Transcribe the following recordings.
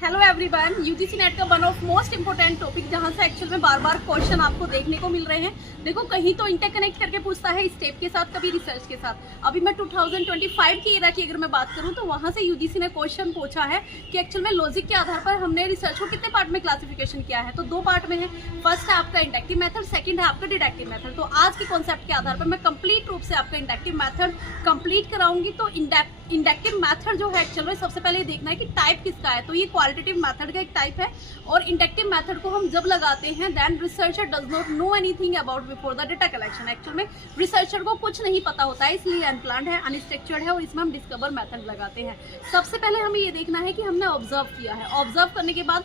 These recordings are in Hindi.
हेलो एवरीवन, यूजीसी नेट का one of most important topic जहां से एक्चुअल में बार बार क्वेश्चन आपको देखने को मिल रहे हैं। देखो, कहीं तो इंटरकनेक्ट करके पूछता है स्टेप के साथ, कभी रिसर्च के साथ। अभी मैं 2025 की एरा की अगर मैं बात करूं तो वहां से यूजीसी ने क्वेश्चन पूछा है कि एक्चुअल में लॉजिक के आधार पर हमने रिसर्च को कितने पार्ट में क्लासिफिकेशन किया है। तो दो पार्ट में है। फर्स्ट है आपका इंडक्टिव मेथड, सेकंड है आपका डिडक्टिव मेथड। तो आज के कॉन्सेप्ट के आधार पर मैं कंप्लीट रूप से आपका इंडक्टिव मेथड कंप्लीट कराऊंगी। तो इंडक्टिव मेथड जो है एक्चुअल में सबसे पहले देखना है कि टाइप किसका है। तो ये क्वालिटेटिव मेथड का एक टाइप है और इंडक्टिव मेथड को हम जब लगाते हैं then researcher does not know anything about before the data collection. Actual में रिसर्चर को कुछ नहीं पता होता है, इसलिए अनप्लान्ड है, अनस्ट्रक्चर्ड है और इसमें हम डिस्कवर मेथड लगाते हैं। सबसे पहले हमें ये देखना है कि हमने ऑब्जर्व किया है। ऑब्जर्व करने के बाद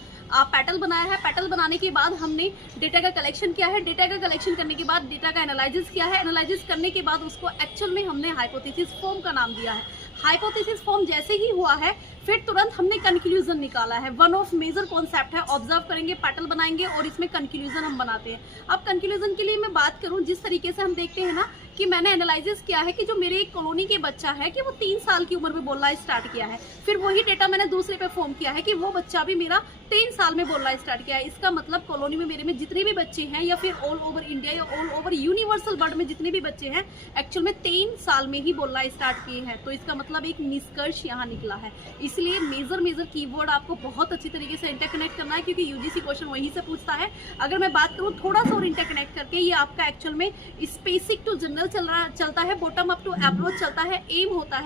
पैटल बनाया है। पैटल बनाने के बाद हमने डेटा का कलेक्शन किया है। डेटा का कलेक्शन करने के बाद डेटा का एनालिसिस किया है। एनालिसिस करने के बाद उसको एक्चुअल में हमने हाइपोथेसिस फॉर्म का नाम दिया है। हाइपोथेसिस फॉर्म जैसे ही हुआ है फिर तुरंत हमने कंक्लूजन निकाला है। वन ऑफ मेजर कॉन्सेप्ट है। ऑब्जर्व करेंगे, पैटल बनाएंगे और इसमें कंक्लूजन हम बनाते हैं। अब कंक्लूजन के लिए मैं बात करूं, जिस तरीके से हम देखते हैं ना कि मैंने एनालिसिस किया है कि जो मेरे एक कॉलोनी के बच्चा है कि वो 3 साल की उम्र में बोलना स्टार्ट किया है। फिर वही डेटा मैंने दूसरे पे फॉर्म किया है कि वो बच्चा भी मेरा 3 साल में बोलना स्टार्ट किया है। इसका मतलब कॉलोनी में मेरे में जितने भी बच्चे हैं या फिर ऑल ओवर इंडिया या ऑल ओवर यूनिवर्सल वर्ल्ड में जितने भी बच्चे हैं एक्चुअल में 3 साल में ही बोलना स्टार्ट किए हैं। तो इसका मतलब एक निष्कर्ष यहाँ निकला है। इसलिए मेजर कीवर्ड आपको बहुत अच्छी तरीके से इंटरकनेक्ट करना है, क्योंकि यूजीसी क्वेश्चन वहीं से पूछता है। अगर मैं बात करूँ थोड़ा सा और इंटरकनेक्ट करके, ये आपका एक्चुअल में स्पेसिफिक टू जनरल चलता है, बॉटम अप टू अप्रोच चलता है, एम होता है